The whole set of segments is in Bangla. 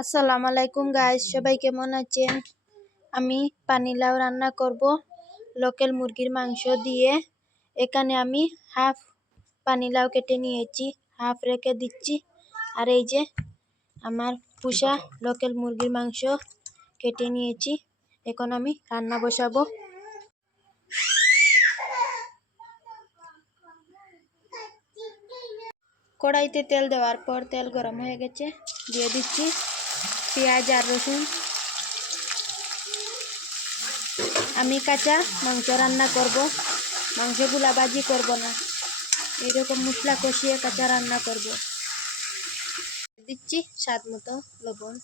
আসসালামু আলাইকুম গাইস সবাই কেমন আছেন? আমি পানিলাউ রান্না করব লোকাল মুরগির মাংস দিয়ে। এখানে আমি হাফ পানিলাউ কেটে নিয়েছি হাফ রেখে দিচ্ছি। আর এই যে আমার পুষা লোকাল মুরগির মাংস কেটে নিয়েছি, এখন আমি রান্না বসাবো। কড়াইতে তেল দেওয়ার পর তেল গরম হয়ে গেছে, দিয়ে দিচ্ছি পেঁয়াজ আর রসুন। আমি কাঁচা মাংস রান্না করব। মাংসগুলা বাজি করব না। এইরকম মশলা কষিয়ে কাঁচা রান্না করব। দিচ্ছি স্বাদ মতো লবণ।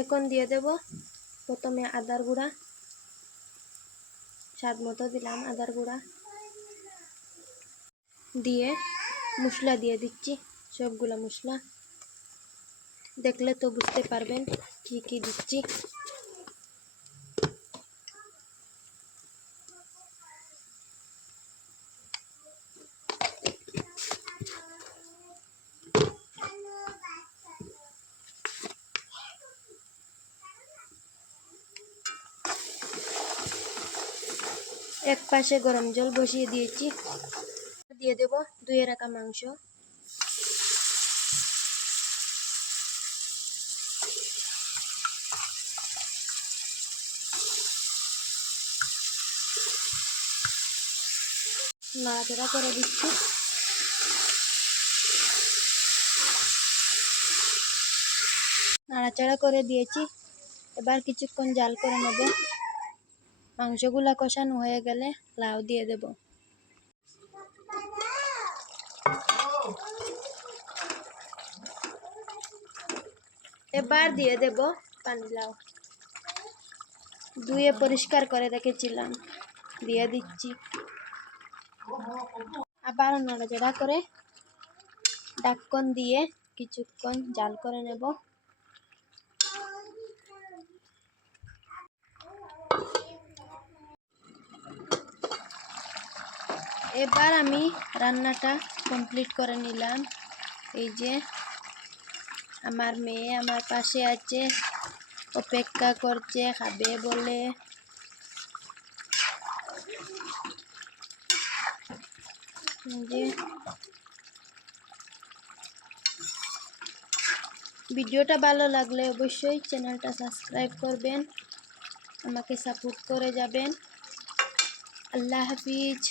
এখন দিয়ে দেব প্রথমে আদার গুঁড়া। স্বাদ মতো দিলাম আদার গুঁড়া। দিয়ে মশলা দিয়ে দিচ্ছি, সবগুলা মশলা। দেখলে তো বুঝতে পারবেন কি কি দিচ্ছি। এক পাশে গরম জল বসিয়ে দিয়েছি। দিয়ে দেব ধুয়ে রাখা মাংস। নাড়াচাড়া করে দিচ্ছি। নাড়াচাড়া করে দিয়েছি। এবার কিছুক্ষণ জাল করে নেব। মাংসগুলা কষানো হয়ে গেলে লাউ দিয়ে দেব। এবার দিয়ে দেব পানি লাউ। ধুয়ে পরিষ্কার করে রেখেছিলাম। দিয়ে দিচ্ছি। আবার নাড়াচাড়া করে ডাক্কন দিয়ে কিছুক্ষণ জাল করে নেব। এবার আমি রান্নাটা কমপ্লিট করে নিলাম। এই যে আমার মেয়ে আমার পাশে আছে, অপেক্ষা করছে, খাবে বলে। ভিডিওটা ভালো লাগলে অবশ্যই চ্যানেলটা সাবস্ক্রাইব করবেন, আমাকে সাপোর্ট করে যাবেন। আল্লাহ হাফিজ।